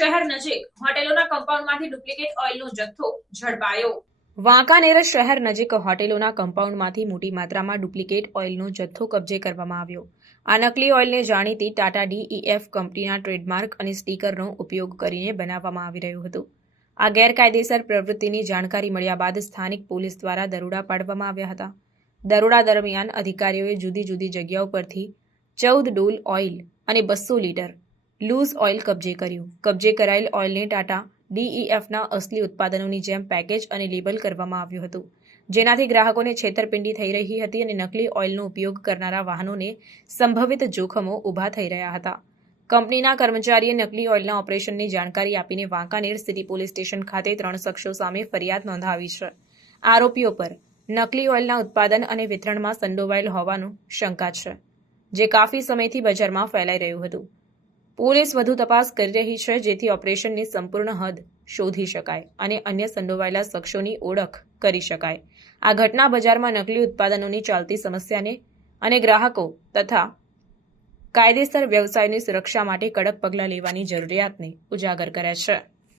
શહેર નજીક હોટેલોના કમ્પાઉન્ડમાંથી ડુપ્લિકેટ ઓઇલનો જથ્થો ઝડપાયો. વાંકાનેર શહેર નજીક હોટેલોના કમ્પાઉન્ડમાંથી મોટી માત્રામાં ડુપ્લિકેટ ઓઇલનો જથ્થો કબજે કરવામાં આવ્યો. આ નકલી ઓઇલને જાણીતી ટાટા ડીઈએફ કંપનીના ટ્રેડમાર્ક અને સ્ટીકરનો ઉપયોગ કરીને બનાવવામાં આવી રહ્યું હતું. આ ગેરકાયદેસર પ્રવૃત્તિની જાણકારી મળ્યા બાદ સ્થાનિક પોલીસ દ્વારા દરોડા પાડવામાં આવ્યા હતા. દરોડા દરમિયાન અધિકારીઓએ જુદી જુદી જગ્યાઓ પરથી ચૌદ ડોલ ઓઇલ અને બસો લીટર લૂઝ ઓઇલ કબજે કર્યું. કબજે કરાયેલ ઓઇલને ટાટા ડીઈએફના અસલી ઉત્પાદનોની જેમ પેકેજ અને લેબલ કરવામાં આવ્યું હતું. જેનાથી ગ્રાહકોને છેતરપિંડી થઈ રહી હતી અને નકલી ઓઇલનો ઉપયોગ કરનારા વાહનોને સંભવિત જોખમો ઊભા થઈ રહ્યા હતા. કંપનીના કર્મચારીએ નકલી ઓઇલના ઓપરેશનની જાણકારી આપીને વાંકાનેર સિટી પોલીસ સ્ટેશન ખાતે ત્રણ શખ્સો સામે ફરિયાદ નોંધાવી છે. આરોપીઓ પર નકલી ઓઇલના ઉત્પાદન અને વિતરણમાં સંડોવાયેલ હોવાનું શંકા છે, જે કાફી સમયથી બજારમાં ફેલાઈ રહ્યું હતું. પોલીસ વધુ તપાસ કરી રહી છે, જેથી ઓપરેશનની સંપૂર્ણ હદ શોધી શકાય અને અન્ય સંડોવાયેલા શખ્સોની ઓળખ કરી શકાય. આ ઘટના બજારમાં નકલી ઉત્પાદનોની ચાલતી સમસ્યાને અને ગ્રાહકો તથા કાયદેસર વ્યવસાયની સુરક્ષા માટે કડક પગલાં લેવાની જરૂરિયાતને ઉજાગર કરે છે.